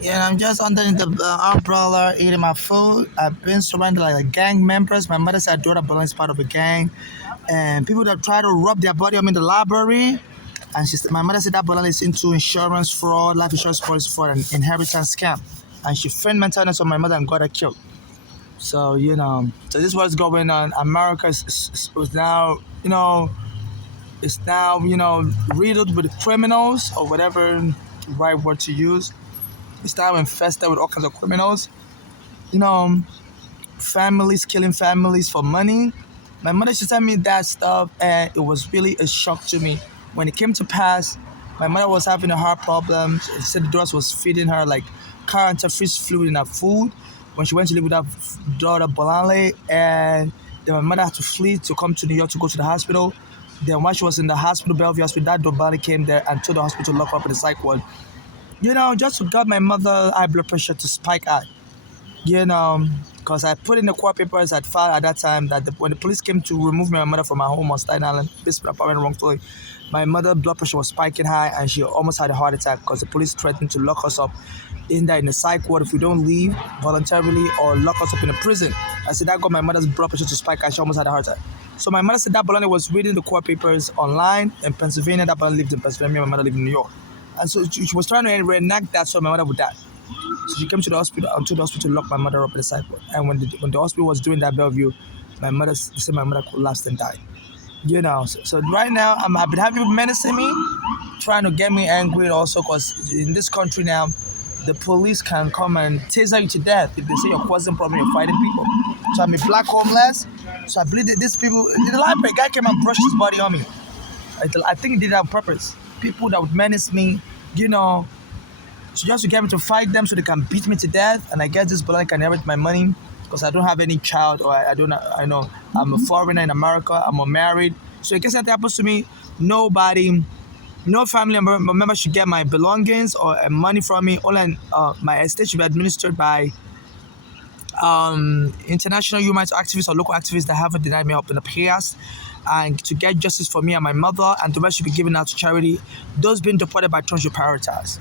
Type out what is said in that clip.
Yeah, I'm just under the umbrella eating my food. I've been surrounded like gang members. My mother said daughter Berlin is part of a gang, and people that try to rub their body on me in the library. And my mother said that Berlin is into insurance fraud, life insurance policy fraud, and inheritance scam. And she friend mentality on my mother and got her killed. So so this is what's going on. America is now it's now riddled with criminals or whatever right word to use. It's now infested with all kinds of criminals. You know, families killing families for money. My mother used to tell me that stuff, and it was really a shock to me. When it came to pass, my mother was having a heart problem. She said the doctors was feeding her like car antifreeze fluid in her food. When she went to live with her daughter Bolanle, and then my mother had to flee to come to New York to go to the hospital. Then while she was in the hospital, Bellevue Hospital, that Dobali came there and told the hospital to lock her up in the psych ward. Just to get my mother high blood pressure to spike at. Because I put in the court papers at filed at that time that when the police came to remove my mother from her home on Staten Island, based on apparent wrongfully, my mother's blood pressure was spiking high and she almost had a heart attack because the police threatened to lock us up in the psych ward if we don't leave voluntarily or lock us up in a prison. I said that got my mother's blood pressure to spike and she almost had a heart attack. So my mother said that Bolani was reading the court papers online in Pennsylvania. That Bolani lived in Pennsylvania, my mother lived in New York. And so she was trying to reenact that so my mother would die. So she came to the hospital and told the hospital to lock my mother up in the sidewalk. And when the hospital was doing that Bellevue, my mother collapsed and died. So right now I've been having people menacing me, trying to get me angry also because in this country now, the police can come and taser you to death if they say you're causing problem, you're fighting people. So I'm a black homeless. So I believe that these people, the library guy came and brushed his body on me. I think he did it on purpose. People that would menace me, you know, so just to get me to fight them so they can beat me to death, and I guess this blood can inherit my money because I don't have any child or I don't I know I'm a foreigner in America. I'm unmarried, so in case anything happens to me, nobody, no family member should get my belongings or money from me. Only my estate should be administered by international human rights activists or local activists that haven't denied me help in the past, and to get justice for me and my mother, and the rest should be given out to charity. Those being deported by Trump should prioritize.